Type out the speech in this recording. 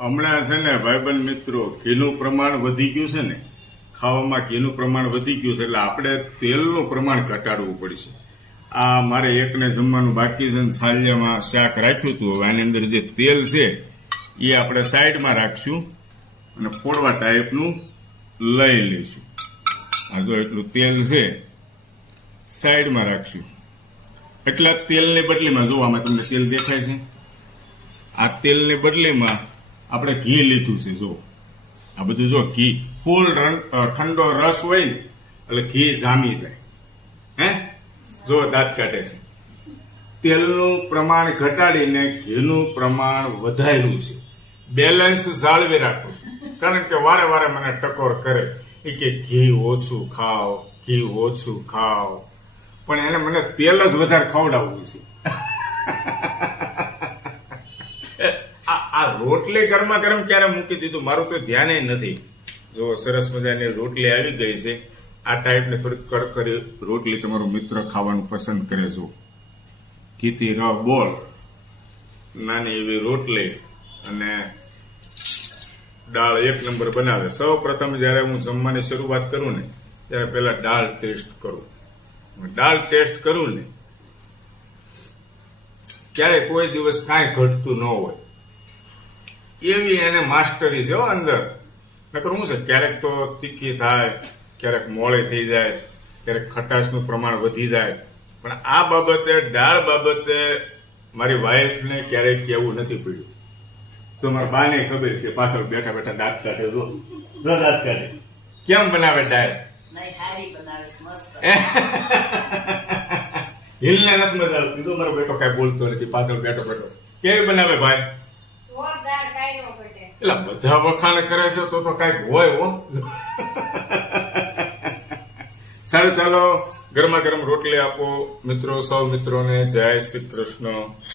હમણાં છે ને ભાઈબંધ મિત્રો, ઘીનું પ્રમાણ વધી ગયું છે ને, ખાવામાં ઘીનું પ્રમાણ વધી ગયું છે, એટલે આપણે તેલનું પ્રમાણ ઘટાડવું પડશે. આ મારે એકને જમવાનું બાકી છે ને છાલિયામાં શાક રાખ્યું હતું. હવે આની અંદર જે તેલ છે એ આપણે સાઈડમાં રાખશું અને ફોડવા ટાઈપનું લઈ લઈશું. આ જો એટલું તેલ છે સાઈડમાં રાખશું. એટલા તેલની બદલીમાં જો આમાં તમને તેલ દેખાય છે, આ તેલની બદલીમાં આપણે ઘી લીધું છે. જો આ બધું જો ઘી ફૂલ ઠંડો રસ હોય ને એટલે ઘી જામી જાય. હે જો દાંત કાઢે છે. તેલનું પ્રમાણ ઘટાડીને ઘીનું પ્રમાણ વધાર્યું છે. બેલેન્સ જાળવી રાખું છું, કારણ કે વારે વારે મને ટકોર કરે એ કે ઘી ઓછું ખાઓ, ઘી ઓછું ખાઓ, પણ એને મને તેલ જ વધારે ખવડાવવું છે. આ રોટલી ગરમા ગરમ ક્યારે મૂકી દીધું મારું કોઈ ધ્યાન નથી. જો સરસ મજાની રોટલી આવી ગઈ છે. આ ટાઈપની થોડીક કડકરી રોટલી તમારો મિત્ર ખાવાનું પસંદ કરે. જો ઘીથી ર બોળ, નાની એવી રોટલી અને દાળ એક નંબર બનાવે. સૌ પ્રથમ જ્યારે હું જમવાની શરૂઆત કરું ને ત્યારે પહેલા દાળ ટેસ્ટ કરું. દાળ ટેસ્ટ કરું ને ત્યારે કોઈ દિવસ કાંઈ ઘટતું ન હોય એવી એને માસ્ટરી છે અંદર. નકર શું છે, ક્યારેક તો તીખી થાય, ક્યારેક મોળી થઈ જાય, ક્યારેક ખટાશનું પ્રમાણ વધી જાય. પણ આ બાબતે, દાળ બાબતે મારી વાઈફને ક્યારેય કહેવું નથી પડ્યું. તો મારા બાને ખબર છે, પાછળ બેઠા બેઠા દાંત કાઢે. જો દાંત કાઢે. કેમ બનાવે દાળ? હિલને નથી મજા આવતી. તો મારો બેટો કઈ બોલતો નથી, પાછળ બેઠો બેઠો. કેવી બનાવે ભાઈ? એટલે બધા વખાણ કરે છે તો કઈક હોય હો. સારું, ચાલો ગરમા ગરમ રોટલી આપો મિત્રો. સૌ મિત્રોને જય શ્રી કૃષ્ણ.